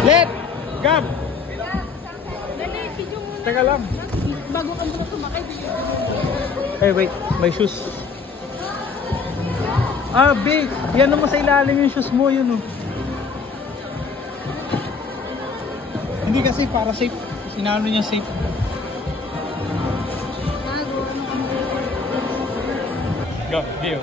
Let! Gab! Dali, video muna. Teka lang. Bago ka muna sumakay, video muna. Eh, wait. May shoes. Ah, babe. Yan naman sa ilalim yung shoes mo. Yun, oh. Hindi kasi para safe. Sinano niya safe. Go, view.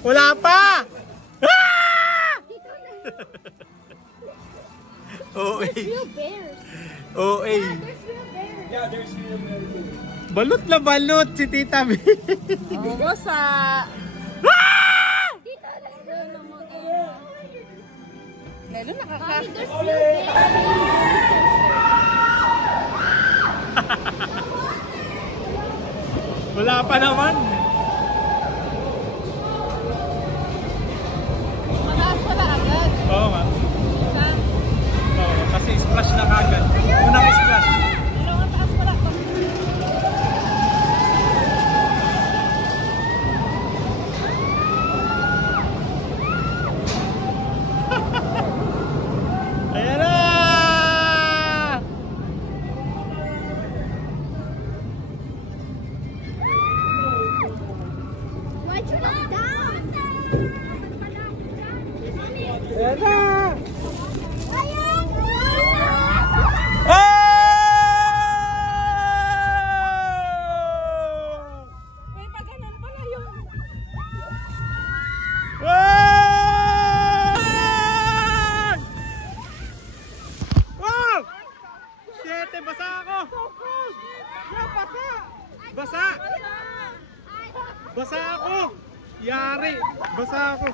Wala pa! Ah! OA. Real bears. OA. There's real bears. Yeah, there's real bears. Balot na balot si Tita B. Oo, sa... Ah! Dito, Lalo nakaka... There's real bears. Wala pa naman. Mataas pala agad. Oo nga. Isa. Oo, kasi splash na kagad. Unang splash. Dalawang taas pala. Ayan na! Why'd you not down? Ayan na! Ayan! Oh! May pagkanan pala yun. Wow! Wow! Shit, basa ako! Basa! Basa ako! Yari! Basa ako!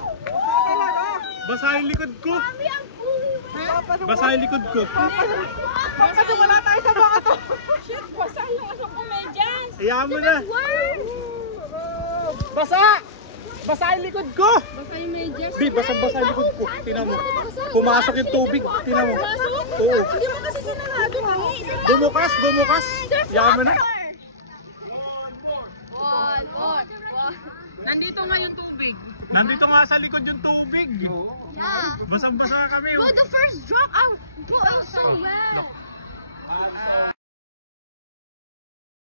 Basa yung likod ko! Basa yung likod ko! Kasi wala tayo sa mga to. Shit, basa yung asang komedyans. Hayaan mo na! Basa! Basa yung likod ko! Basa yung medyas. Bi, basa-basa yung likod ko. Tingnan mo. Pumasok yung tubig. Tingnan mo. Oo. Hindi mo kasi sinarado na. Bumukas, bumukas. Hayaan mo na. Nandito nga yung tubig. Nandito nga sa likod yung tubig. Yeah. Basang-basa kami. Bro, the first drop out. Bro, I was so mad.